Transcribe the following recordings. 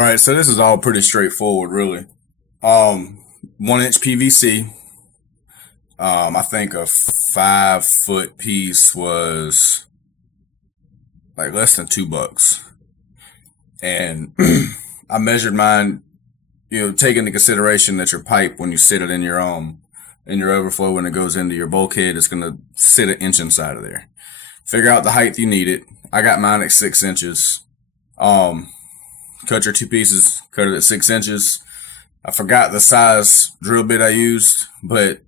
right, so this is all pretty straightforward, really. Um, 1 inch PVC. I think a 5 foot piece was like less than $2, and I measured mine. Take into consideration that your pipe, when you sit it in your overflow, when it goes into your bulkhead, it's gonna sit an inch inside of there. Figure out the height you need it. I got mine at 6 inches. Um, Cut your two pieces, cut it at 6 inches. I forgot the size drill bit I used, but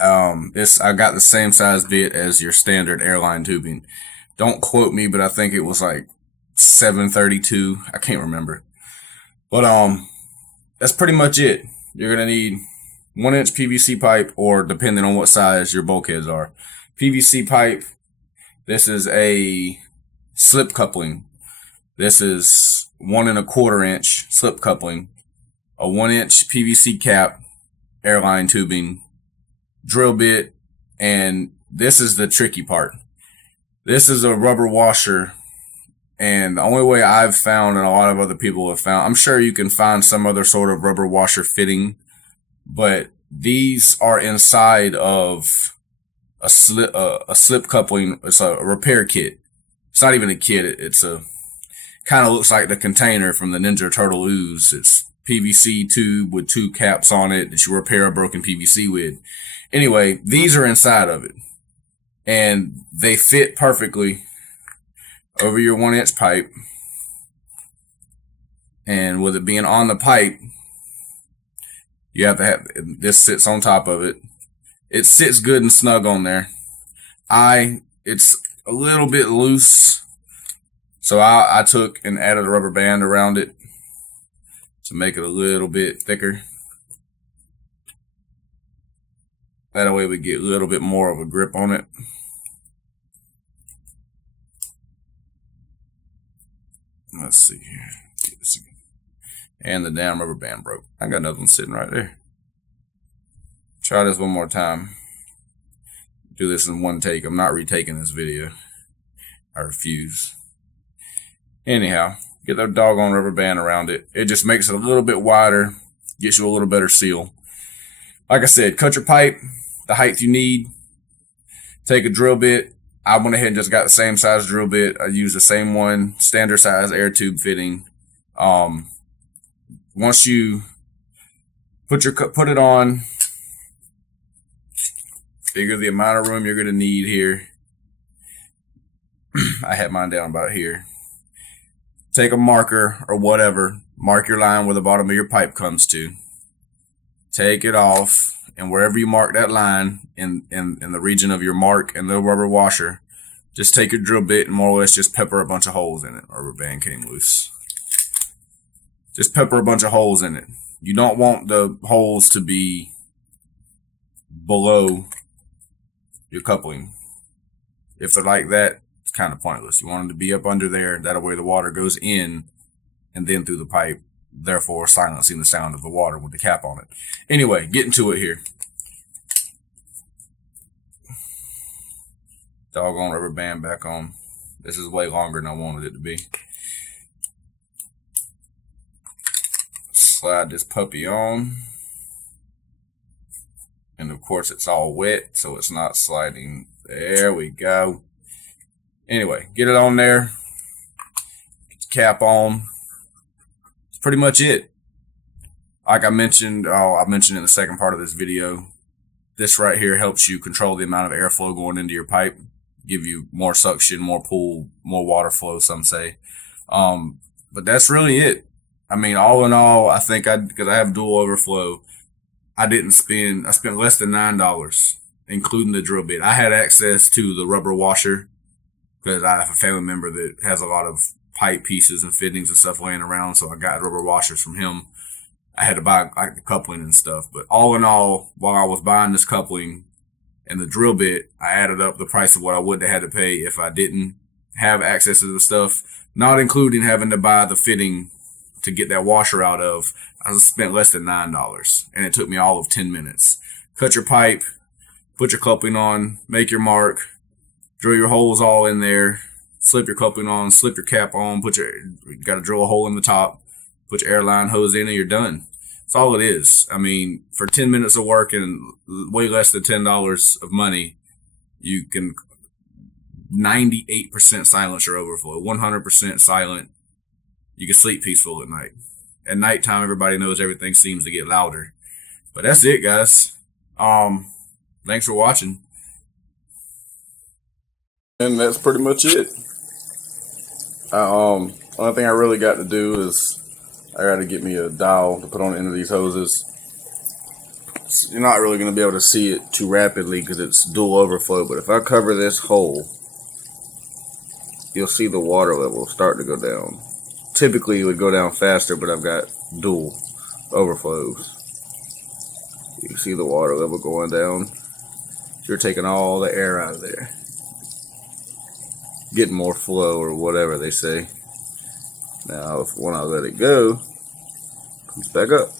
I got the same size bit as your standard airline tubing. Don't quote me, but I think it was like 732. I can't remember. But that's pretty much it. You're gonna need 1 inch PVC pipe, or depending on what size your bulkheads are. PVC pipe. This is a slip coupling. This is 1 1/4 inch slip coupling, a 1 inch PVC cap, airline tubing, drill bit, and this is the tricky part. This is a rubber washer, and the only way I've found, and a lot of other people have found, I'm sure you can find some other sort of rubber washer fitting, but these are inside of a slip coupling. It's a repair kit. It's not even a kit. It's a kind of looks like the container from the Ninja Turtle ooze. It's PVC tube with two caps on it that you repair a broken PVC with. Anyway, these are inside of it, and they fit perfectly over your 1 inch pipe. And with it being on the pipe, you have to have this sits on top of it. It sits good and snug on there. It's a little bit loose, so I took and added a rubber band around it to make it a little bit thicker. That way we get a little bit more of a grip on it. Let's see here. Get this again. And the damn rubber band broke. I got another one sitting right there. Try this one more time. Do this in one take. I'm not retaking this video. I refuse. Anyhow, get that doggone rubber band around it. It just makes it a little bit wider, gets you a little better seal. Like I said, cut your pipe the height you need. Take a drill bit. I went ahead and just got the same size drill bit. I used the same one, standard size air tube fitting. Once you put it on, figure the amount of room you're going to need here. I had mine down about here. Take a marker or whatever, mark your line where the bottom of your pipe comes to. Take it off, and wherever you mark that line in the region of your mark and the rubber washer, just take your drill bit and more or less just pepper a bunch of holes in it. Rubber band came loose. Just pepper a bunch of holes in it. You don't want the holes to be below your coupling. If they're like that, it's kind of pointless. You want them to be up under there. That way the water goes in and then through the pipe, therefore silencing the sound of the water with the cap on it. Anyway, getting to it here. Doggone rubber band back on. This is way longer than I wanted it to be. Slide this puppy on. And of course it's all wet, so it's not sliding. There we go. Anyway, get it on there. Get the cap on. That's pretty much it. Like I mentioned, I mentioned in the second part of this video, this right here helps you control the amount of airflow going into your pipe, give you more suction, more pull, more water flow, some say. But that's really it. I mean, all in all, I think because I have dual overflow, I spent less than $9, including the drill bit. I had access to the rubber washer because I have a family member that has a lot of pipe pieces and fittings and stuff laying around, so I got rubber washers from him. I had to buy like the coupling and stuff, but all in all, while I was buying this coupling and the drill bit, I added up the price of what I would have had to pay if I didn't have access to the stuff, not including having to buy the fitting to get that washer out of. I spent less than $9, and it took me all of 10 minutes. Cut your pipe, put your coupling on, make your mark, drill your holes all in there, slip your coupling on, slip your cap on, you got to drill a hole in the top, put your airline hose in and you're done. That's all it is. I mean, for 10 minutes of work and way less than $10 of money, you can 98% silence your overflow, 100% silent. You can sleep peaceful at night. At nighttime, everybody knows everything seems to get louder. But that's it, guys. Thanks for watching. And that's pretty much it. Only thing I really got to do is I got to get me a dowel to put on the end of these hoses. You're not really going to be able to see it too rapidly because it's dual overflow, but if I cover this hole, you'll see the water level start to go down. Typically it would go down faster, but I've got dual overflows. You can see the water level going down. You're taking all the air out of there, getting more flow or whatever they say. Now when I let it go, it comes back up.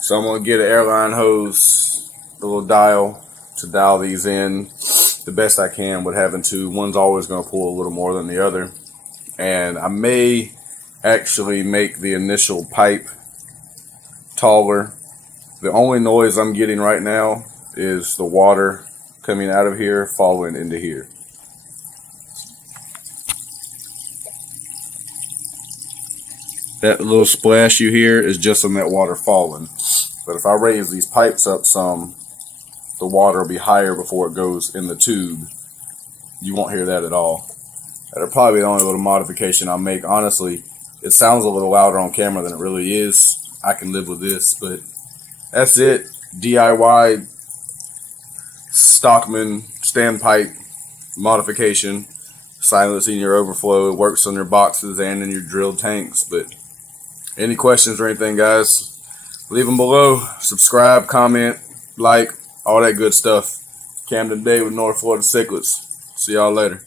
So I'm going to get an airline hose, a little dial to dial these in the best I can with having to. One's always going to pull a little more than the other. And I may actually make the initial pipe taller. The only noise I'm getting right now is the water coming out of here falling into here. That little splash you hear is just from that water falling. But if I raise these pipes up some, the water will be higher before it goes in the tube. You won't hear that at all. That'll probably be the only little modification I'll make. Honestly, it sounds a little louder on camera than it really is. I can live with this, but that's it. DIY Stockman standpipe modification. Silencing your overflow. It works on your boxes and in your drilled tanks. But any questions or anything, guys, leave them below. Subscribe, comment, like, all that good stuff. Camden Day with North Florida Cichlids. See y'all later.